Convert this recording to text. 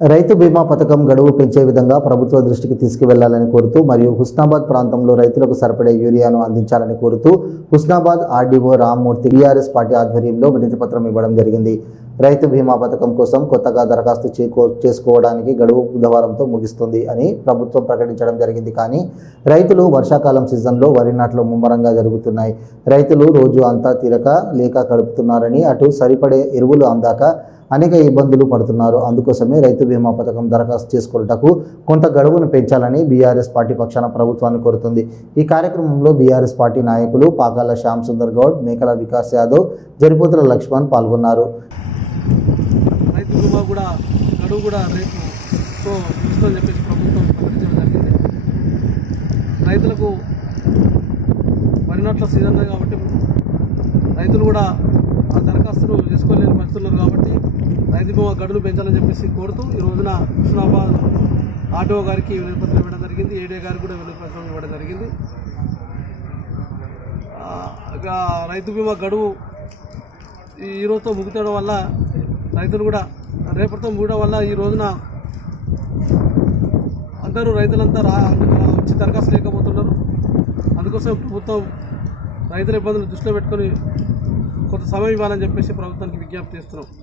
రైతు బీమా పథకం గడువు పెంచే విధంగా ప్రభుత్వ దృష్టికి తీసుకువెళ్లాలని కోరుతూ మరియు హుస్నాబాద్ ప్రాంతంలో రైతులకు సరిపడే యూరియాను అందించాలని కోరుతూ Husnabad RDO Rammurthy BRS party ఆధ్వర్యంలో వినతి పత్రం ఇవ్వడం జరిగింది. రైతు బీమా పథకం కోసం కొత్తగా దరఖాస్తు చేసుకోవడానికి గడువు బుధవారంతో ముగుస్తుంది అని ప్రభుత్వం ప్రకటించడం జరిగింది. కానీ రైతులు వర్షాకాలం సీజన్లో వరి నాట్లు ముమ్మరంగా జరుగుతున్నాయి. రైతులు రోజు అంతా తీరక లేక గడుపుతున్నారని, అటు సరిపడే ఎరువులు అందాక అనేక ఇబ్బందులు పడుతున్నారు. అందుకోసమే రైతు బీమా పథకం దరఖాస్తు చేసుకున్నటకు కొంత గడువును పెంచాలని బీఆర్ఎస్ పార్టీ పక్షాన ప్రభుత్వాన్ని కోరుతుంది. ఈ కార్యక్రమంలో బీఆర్ఎస్ పార్టీ నాయకులు పాకాల శ్యామ్ సుందర్ గౌడ్, మేకల వికాస్ యాదవ్, జరిపోతుల లక్ష్మణ్ పాల్గొన్నారు. రైతు బీమా కూడా గడువు కూడా రేపుతో ఇస్తుందని చెప్పేసి ప్రభుత్వం ప్రకటించడం జరిగింది. రైతులకు వరి నాట్ల సీజన్ కాబట్టి రైతులు కూడా ఆ దరఖాస్తులు చేసుకోలేని పరిస్థితున్నారు. కాబట్టి రైతు బీమా గడువును పెంచాలని చెప్పేసి కోరుతూ ఈ రోజున హుస్నాబాద్ ఆర్డీఓ గారికి వినతిపత్రం ఇవ్వడం జరిగింది. ఏడీ గారికి కూడా వినతిపత్రం ఇవ్వడం జరిగింది. రైతు బీమా గడువు ఈ రోజుతో ముగియడం వల్ల రైతులు కూడా రేపటితో ముగడం వల్ల ఈ రోజున అందరూ రైతులంతా వచ్చి దరఖాస్తు లేకపోతున్నారు. అందుకోసం ప్రభుత్వం రైతుల ఇబ్బందులు దృష్టిలో పెట్టుకొని కొంత సమయం ఇవ్వాలని చెప్పేసి ప్రభుత్వానికి విజ్ఞప్తి చేస్తున్నాం.